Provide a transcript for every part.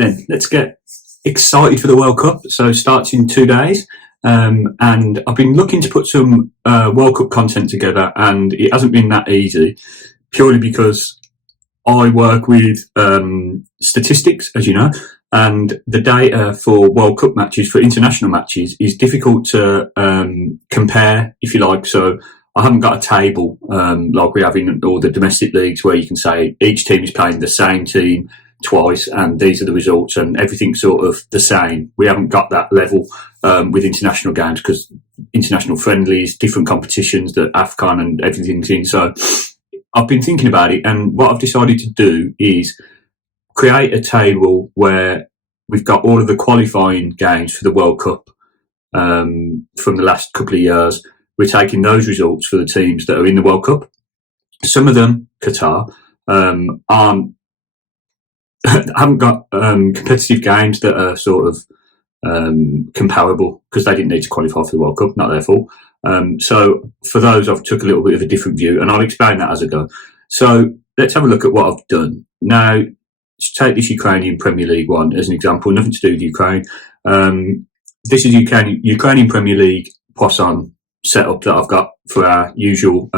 then, let's get excited for the World Cup. So it starts in 2 days. And I've been looking to put some World Cup content together, and it hasn't been that easy, purely because I work with statistics, as you know, and the data for World Cup matches, for international matches, is difficult to compare, if you like. So I haven't got a table like we have in all the domestic leagues where you can say each team is playing the same team twice and these are the results and everything's sort of the same. We haven't got that level with international games because international friendlies, different competitions that AFCON and everything's in. So I've been thinking about it, and what I've decided to do is create a table where we've got all of the qualifying games for the World Cup from the last couple of years. We're taking those results for the teams that are in the World Cup. Some of them, Qatar, haven't got competitive games that are sort of comparable because they didn't need to qualify for the World Cup, not their fault. So for those, I've took a little bit of a different view, and I'll explain that as I go. So let's have a look at what I've done. Now, to take this Ukrainian Premier League one as an example, nothing to do with Ukraine. This is Ukrainian Premier League Poisson setup that I've got for our usual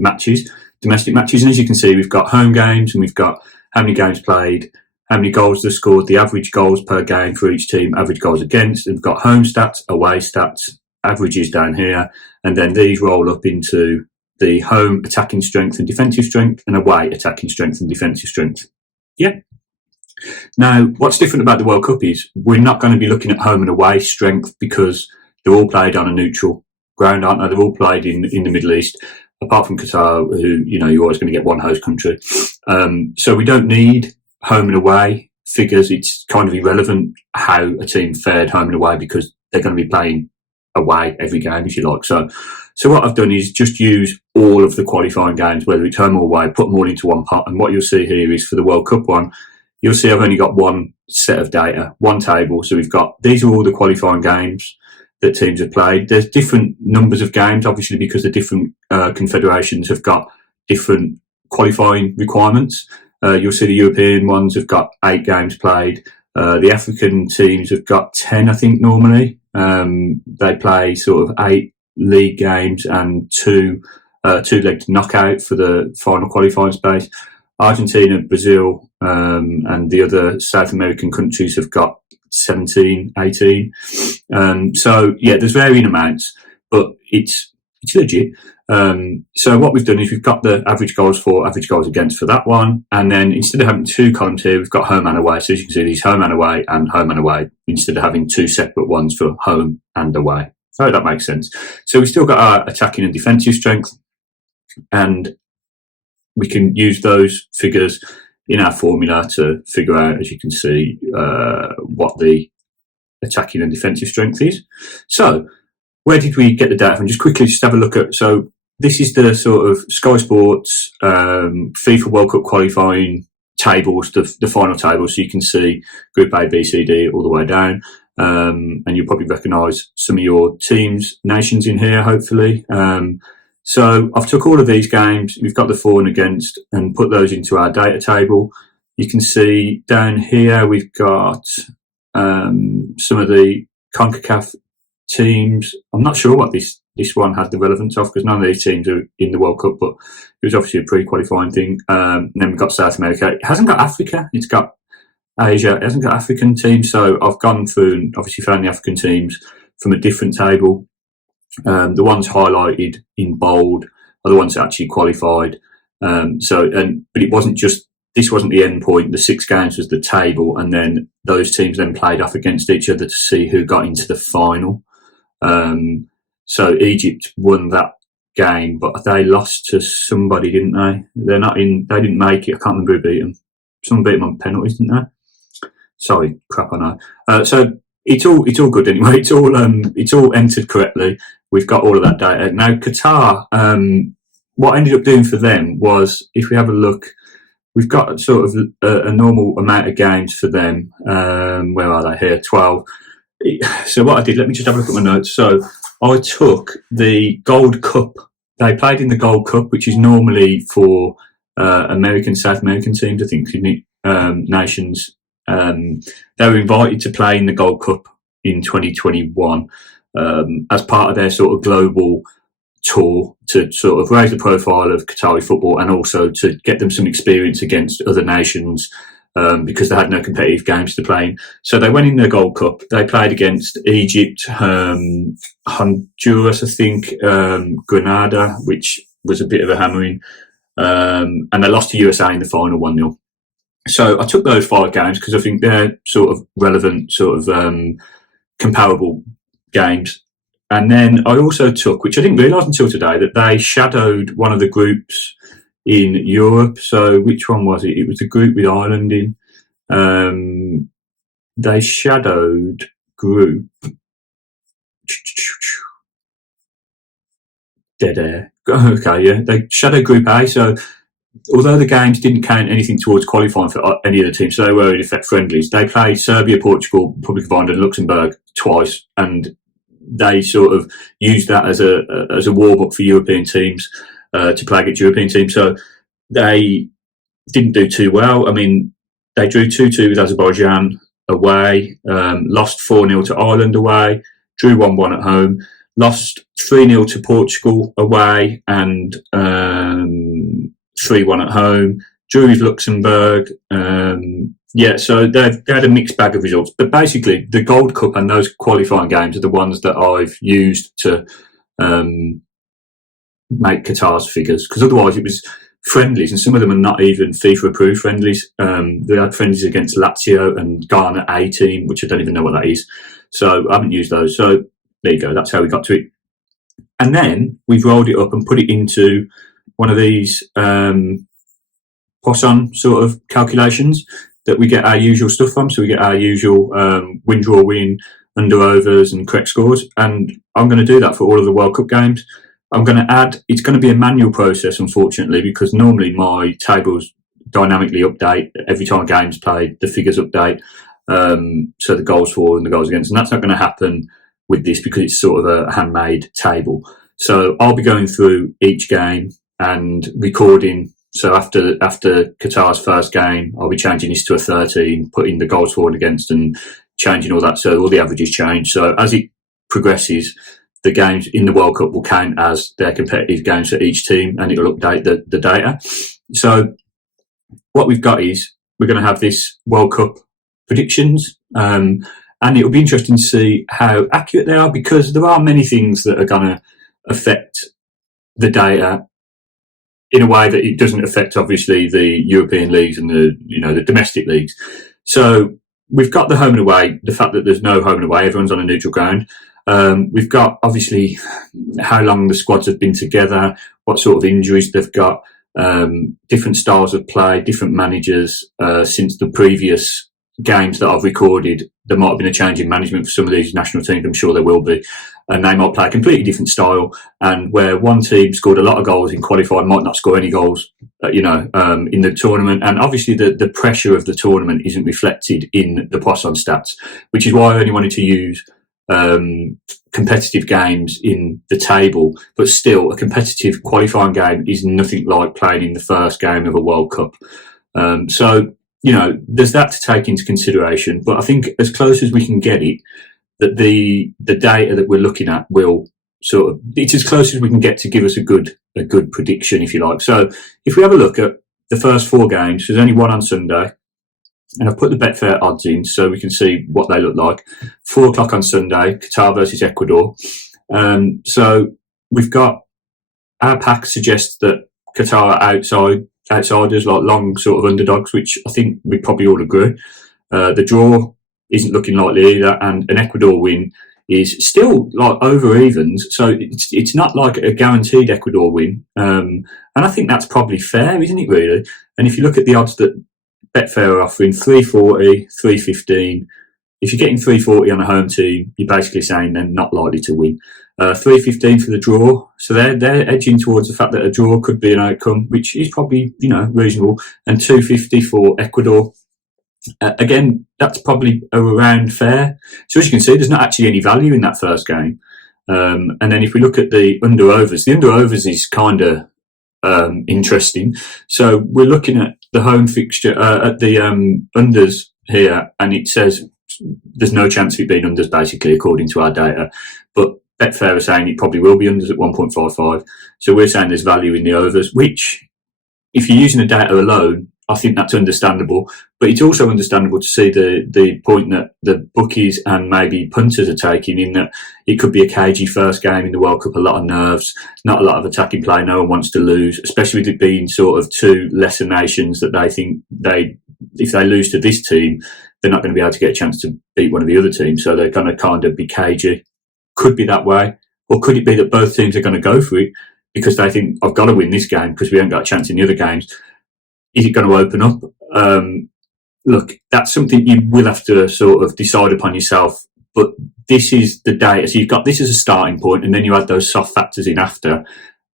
matches, domestic matches. And as you can see, we've got home games and we've got how many games played, how many goals they've scored, the average goals per game for each team, average goals against. We've got home stats, away stats, averages down here, and then these roll up into the home attacking strength and defensive strength and away attacking strength and defensive strength. Yeah. Now, what's different about the World Cup is we're not going to be looking at home and away strength because they're all played on a neutral ground, aren't they? They're all played in the Middle East, apart from Qatar, who, you know, you're always going to get one host country. So we don't need home and away figures. It's kind of irrelevant how a team fared home and away because they're going to be playing away every game, if you like. So what I've done is just use all of the qualifying games, whether it's home or away, put them all into one pot. And what you'll see here is for the World Cup one, you'll see I've only got one set of data, one table. So we've got, these are all the qualifying games that teams have played. There's different numbers of games, obviously, because the different confederations have got different qualifying requirements. You'll see the European ones have got 8 games played. The African teams have got 10, I think, normally. They play sort of 8 league games and 2-legged knockout for the final qualifying space. Argentina, Brazil, and the other South American countries have got 17, 18. So yeah, there's varying amounts, but it's legit. So what we've done is we've got the average goals for, average goals against for that one, and then instead of having 2 columns here, we've got home and away. So as you can see, these home and away, instead of having 2 separate ones for home and away. So that makes sense. So we've still got our attacking and defensive strength, and we can use those figures in our formula to figure out, as you can see, what the attacking and defensive strength is. So where did we get the data from? Just quickly have a look at, so this is the sort of Sky Sports FIFA World Cup qualifying tables, the final table. So you can see Group A, B, C, D all the way down. And you'll probably recognise some of your teams, nations in here, hopefully. So I've took all of these games, we've got the for and against, and put those into our data table. You can see down here we've got some of the CONCACAF teams. I'm not sure what this one had the relevance of because none of these teams are in the World Cup, but it was obviously a pre-qualifying thing. And then we've got South America. It hasn't got Africa, it's got Asia. It hasn't got African teams, so I've gone through and obviously found the African teams from a different table. The ones highlighted in bold are the ones that actually qualified. But it wasn't just, this wasn't the end point. The 6 games was the table, and then those teams then played off against each other to see who got into the final. So Egypt won that game, but they lost to somebody, didn't they? They're not in. They didn't make it. I can't remember who beat them. Someone beat them on penalties, didn't they? Sorry, crap, I know. So it's all good anyway. It's all entered correctly. We've got all of that data. Now, Qatar, what I ended up doing for them was, if we have a look, we've got sort of a normal amount of games for them. Where are they here? 12. So what I did, let me just have a look at my notes. So I took the Gold Cup. They played in the Gold Cup, which is normally for South American teams, I think, nations They were invited to play in the Gold Cup in 2021 as part of their sort of global tour to sort of raise the profile of Qatari football and also to get them some experience against other nations because they had no competitive games to play in. So they went in the Gold Cup. They played against Egypt, Honduras, I think, Grenada, which was a bit of a hammering, and they lost to USA in the final 1-0. So I took those 5 games because I think they're sort of relevant, sort of comparable games. And then I also took, which I didn't realise until today, that they shadowed one of the groups in Europe. So which one was it? It was a group with Ireland in. They shadowed group. Dead air. Okay, yeah. They shadowed Group A. So although the games didn't count anything towards qualifying for any of the teams, so they were in effect friendlies, they played Serbia, Portugal, Republic of Ireland and Luxembourg twice, and they sort of used that as a warm-up for European teams to play against European teams. So they didn't do too well. I mean, they drew 2-2 with Azerbaijan away, lost 4-0 to Ireland away, drew 1-1 at home, lost 3-0 to Portugal away and 3-1 at home, drew with Luxembourg. So they had a mixed bag of results. But basically, the Gold Cup and those qualifying games are the ones that I've used to make Qatar's figures, because otherwise it was friendlies, and some of them are not even FIFA-approved friendlies. They had friendlies against Lazio and Ghana A team, which I don't even know what that is. So I haven't used those. So there you go. That's how we got to it. And then we've rolled it up and put it into one of these Poisson sort of calculations that we get our usual stuff from. So we get our usual win, draw, win, under overs and correct scores. And I'm going to do that for all of the World Cup games. I'm going to add, it's going to be a manual process, unfortunately, because normally my tables dynamically update every time a game's played, the figures update. So the goals for and the goals against. And that's not going to happen with this because it's sort of a handmade table. So I'll be going through each game and recording. So after Qatar's first game, I'll be changing this to a 13, putting the goals for and against and changing all that. So all the averages change. So as it progresses, the games in the World Cup will count as their competitive games for each team and it'll update the data. So what we've got is we're going to have this World Cup predictions. And it'll be interesting to see how accurate they are, because there are many things that are going to affect the data in a way that it doesn't affect, obviously, the European leagues and the domestic leagues. So we've got the home and away, the fact that there's no home and away, everyone's on a neutral ground. We've got, obviously, how long the squads have been together, what sort of injuries they've got, different styles of play, different managers since the previous games that I've recorded. There might have been a change in management for some of these national teams. I'm sure there will be. And they might play a completely different style. And where one team scored a lot of goals in qualifying might not score any goals, in the tournament. And obviously the pressure of the tournament isn't reflected in the Poisson stats, which is why I only wanted to use competitive games in the table. But still, a competitive qualifying game is nothing like playing in the first game of a World Cup. There's that to take into consideration. But I think as close as we can get it, that the data that we're looking at will sort of, it's as close as we can get to give us a good prediction, if you like. So if we have a look at the first 4 games, there's only one on Sunday, and I've put the Betfair odds in so we can see what they look like. 4 o'clock on Sunday, Qatar versus Ecuador. So we've got, our pack suggests that Qatar are outsiders, like long sort of underdogs, which I think we probably all agree. The draw isn't looking likely either, and an Ecuador win is still like over evens, so it's not like a guaranteed Ecuador win. And I think that's probably fair, isn't it, really? And if you look at the odds that Betfair are offering, 340, 315. If you're getting 340 on a home team, you're basically saying they're not likely to win. 315 for the draw, so they're edging towards the fact that a draw could be an outcome, which is probably reasonable. And 250 for Ecuador. Again, that's probably around fair. So as you can see, there's not actually any value in that first game. And then if we look at the under-overs, the under-overs is kind of interesting. So we're looking at the home fixture, at the unders here, and it says there's no chance of it being unders, basically, according to our data. But Betfair are saying it probably will be unders at 1.55. So we're saying there's value in the overs, which, if you're using the data alone, I think that's understandable. But it's also understandable to see the point that the bookies and maybe punters are taking, in that it could be a cagey first game in the World Cup, a lot of nerves, not a lot of attacking play, no one wants to lose, especially with it being sort of two lesser nations that they think if they lose to this team, they're not going to be able to get a chance to beat one of the other teams. So they're going to kind of be cagey. Could be that way. Or could it be that both teams are going to go for it because they think, I've got to win this game because we haven't got a chance in the other games? Is it going to open up? Look, that's something you will have to sort of decide upon yourself. But this is the data. So you've got this as a starting point, and then you add those soft factors in after.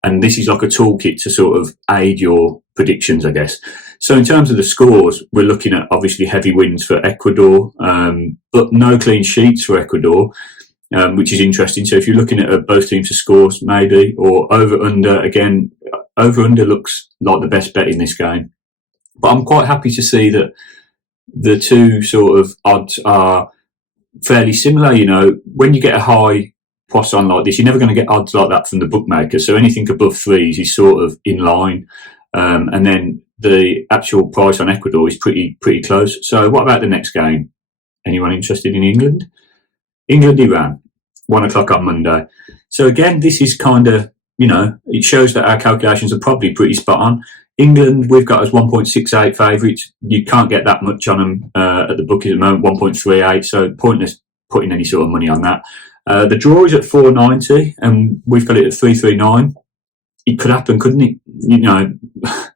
And this is like a toolkit to sort of aid your predictions, I guess. So in terms of the scores, we're looking at obviously heavy wins for Ecuador, but no clean sheets for Ecuador, which is interesting. So if you're looking at both teams to scores, maybe, or over-under, again, over-under looks like the best bet in this game. But I'm quite happy to see that the two sort of odds are fairly similar. You know, when you get a high poisson like this, you're never going to get odds like that from the bookmakers. So anything above threes is sort of in line. And then the actual price on Ecuador is pretty close. So what about the next game? Anyone interested in England? England-Iran, 1 o'clock on Monday. So again, this is kind of, you know, it shows that our calculations are probably pretty spot on. England, we've got as 1.68 favourites. You can't get that much on them at the bookies at the moment, 1.38. So pointless putting any sort of money on that. The draw is at 4.90, and we've got it at 3.39. It could happen, couldn't it? You know, I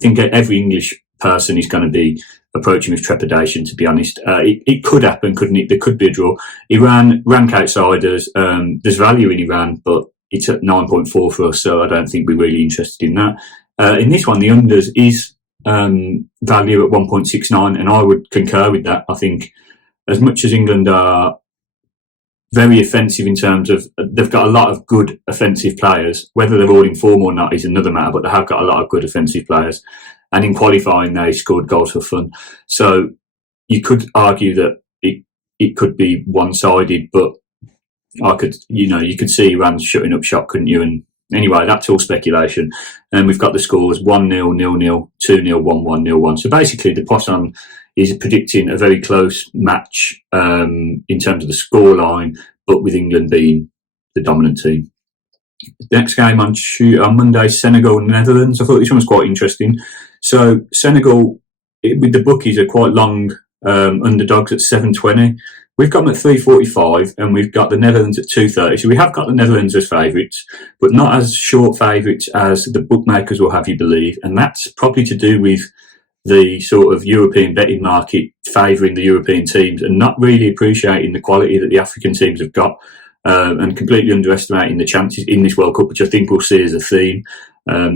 think every English person is going to be approaching with trepidation, to be honest. It could happen, couldn't it? There could be a draw. Iran, rank outsiders. There's value in Iran, but it's at 9.4 for us, so I don't think we're really interested in that. In this one, the unders is value at 1.69, and I would concur with that. I think as much as England are very offensive in terms of they've got a lot of good offensive players, whether they're all in form or not is another matter, but they have got a lot of good offensive players. And in qualifying, they scored goals for fun. So you could argue that it could be one-sided, but you could see Iran shutting up shop, couldn't you? And anyway, that's all speculation. And we've got the scores 1-0, 0-0, 2-0, 1-1, 0-1. So basically, the Poisson is predicting a very close match in terms of the scoreline, but with England being the dominant team. The next game on Monday, Senegal and Netherlands. I thought this one was quite interesting. So Senegal, with the bookies, are quite long underdogs at 7.20. We've got them at 3.45, and we've got the Netherlands at 2.30. So we have got the Netherlands as favourites, but not as short favourites as the bookmakers will have you believe. And that's probably to do with the sort of European betting market favouring the European teams and not really appreciating the quality that the African teams have got, and completely underestimating the chances in this World Cup, which I think we'll see as a theme.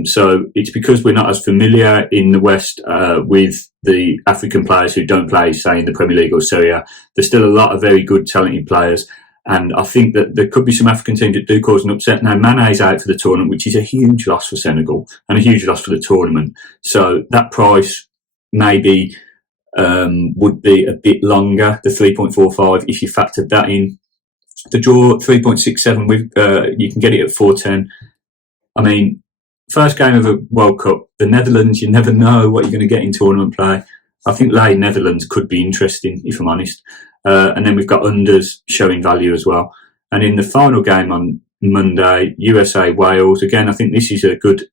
So it's because we're not as familiar in the West with the African players who don't play, say, in the Premier League or Serie A. There's still a lot of very good, talented players. And I think that there could be some African teams that do cause an upset. Now, Mane's out for the tournament, which is a huge loss for Senegal and a huge loss for the tournament. So that price maybe would be a bit longer, the 3.45, if you factored that in. The draw, 3.67, you can get it at 4.10. I mean, first game of a World Cup, the Netherlands, you never know what you're going to get in tournament play. I think Lay Netherlands could be interesting, if I'm honest. And then we've got unders showing value as well. And in the final game on Monday, USA-Wales, again, I think this is a good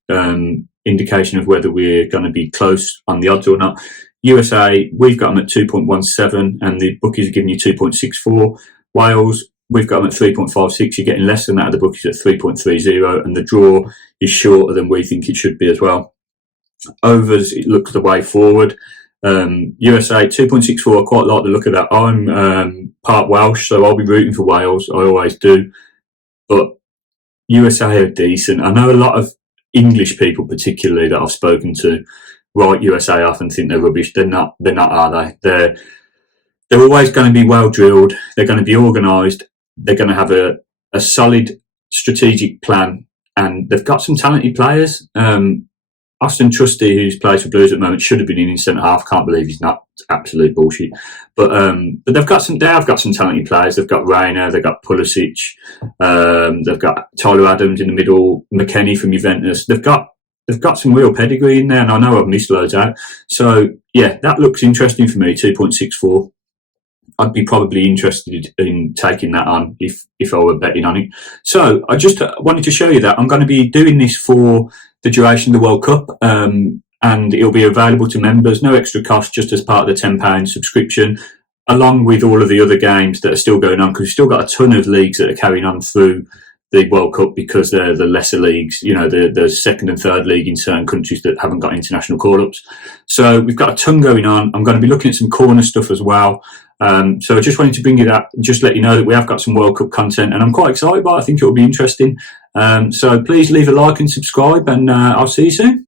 indication of whether we're going to be close on the odds or not. USA, we've got them at 2.17, and the bookies are giving you 2.64. Wales, we've got them at 3.56. You're getting less than that at the bookies at 3.30, and the draw is shorter than we think it should be as well. Overs, it looks the way forward. USA 2.64. I quite like the look of that. I'm part Welsh, so I'll be rooting for Wales. I always do. But USA are decent. I know a lot of English people, particularly that I've spoken to, write USA off and think they're rubbish. They're not, are they? They're always going to be well drilled. They're going to be organised. They're going to have a solid strategic plan, and they've got some talented players. Austin Trusty, who's plays for Blues at the moment, should have been in centre half. Can't believe he's not. It's absolute bullshit. But they've got some. They have got some talented players. They've got Reina. They've got Pulisic. They've got Tyler Adams in the middle. McKennie from Juventus. They've got some real pedigree in there, and I know I've missed loads out. So yeah, that looks interesting for me. 2.64. I'd be probably interested in taking that on if I were betting on it. So I just wanted to show you that I'm going to be doing this for the duration of the World Cup, and it'll be available to members, no extra cost, just as part of the £10 subscription, along with all of the other games that are still going on, because we've still got a ton of leagues that are carrying on through the World Cup because they're the lesser leagues, the second and third league in certain countries that haven't got international call-ups. So we've got a ton going on. I'm going to be looking at some corner stuff as well. So I just wanted to bring you that, just let you know that we have got some World Cup content, and I'm quite excited about it. I think it will be interesting. So please leave a like and subscribe, and I'll see you soon.